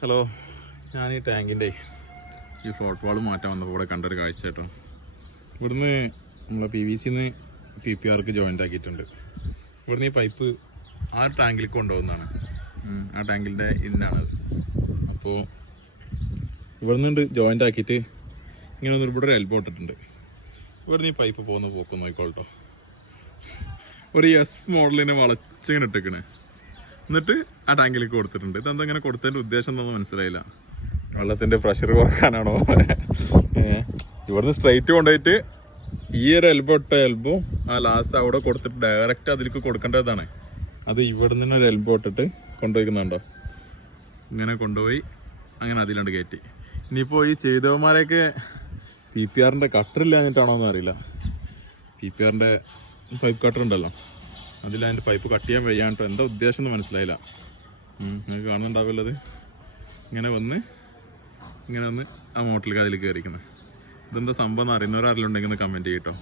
Hello, ഞാൻ ഈ ടാങ്കിൻ്റെ ഈ ഫ്ലോട്ട് വാൾ മാറ്റാൻ വന്നപ്പോൾ ഇവിടെ കണ്ടൊരു കാഴ്ച കേട്ടോ. ഇവിടുന്ന് നമ്മളെ PVC-ന്ന് PPRക്ക് ജോയിൻ്റ് ആക്കിയിട്ടുണ്ട്. ഇവിടുന്ന് ഈ പൈപ്പ് ആ ടാങ്കിലേക്ക് കൊണ്ടുപോകുന്നതാണ്. ആ ടാങ്കിൻ്റെ ഇന്നാണത്. അപ്പോൾ ഇവിടുന്ന് ജോയിൻ്റ് ആക്കിയിട്ട് ഇങ്ങനെ ഒന്ന് ഇവിടെ ഒരു എൽബോ ഇട്ടിട്ടുണ്ട്. ഇവിടുന്ന് ഈ പൈപ്പ് പോകുന്ന പോക്ക് നോക്കിക്കോളട്ടോ. ഒരു എസ് മോഡലിനെ വളച്ചിങ്ങനെ ഇട്ടിക്കണേ. എന്നിട്ട് ആ ടാങ്കിലേക്ക് കൊടുത്തിട്ടുണ്ട്. ഇതെന്താ ഇങ്ങനെ കൊടുത്തതിൻ്റെ ഉദ്ദേശം എന്താണെന്ന് മനസ്സിലായില്ല. വെള്ളത്തിൻ്റെ പ്രഷർ കുറക്കാനാണോ? ഇവിടുന്ന് സ്ട്രൈറ്റ് കൊണ്ടുപോയിട്ട് ഈ ഒരു എൽബോ ആ ലാസ്റ്റ് അവിടെ കൊടുത്തിട്ട് ഡയറക്റ്റ് അതിലേക്ക് കൊടുക്കേണ്ടതാണ്. അത് ഇവിടെ നിന്ന് ഒരു എൽബോ ഇട്ടിട്ട് കൊണ്ടുപോയിക്കുന്നുണ്ടോ, ഇങ്ങനെ കൊണ്ടുപോയി അങ്ങനെ അതിലാണ്ട് കയറ്റി. ഇനിയിപ്പോൾ ഈ ചെയ്തവന്മാരെയൊക്കെ PPRൻ്റെ കട്ടറില്ല എന്നിട്ടാണോ എന്ന് അറിയില്ല. PPRൻ്റെ പൈപ്പ് കട്ടർ ഉണ്ടല്ലോ, അതിലതിൻ്റെ പൈപ്പ് കട്ട് ചെയ്യാൻ വയ്യാണ്ടോ എന്താ ഉദ്ദേശം എന്ന് മനസ്സിലായില്ല. നിങ്ങൾക്ക് കാണുന്നുണ്ടാവില്ലത്. ഇങ്ങനെ വന്ന് ആ മോട്ടറിലേക്ക് അതിൽ കയറിക്കുന്നത്. ഇതെന്താ സംഭവം എന്ന് അറിയുന്നവരാരെങ്കിലും ഉണ്ടെങ്കിൽ ഒന്ന് കമൻറ്റ് ചെയ്യട്ടോ.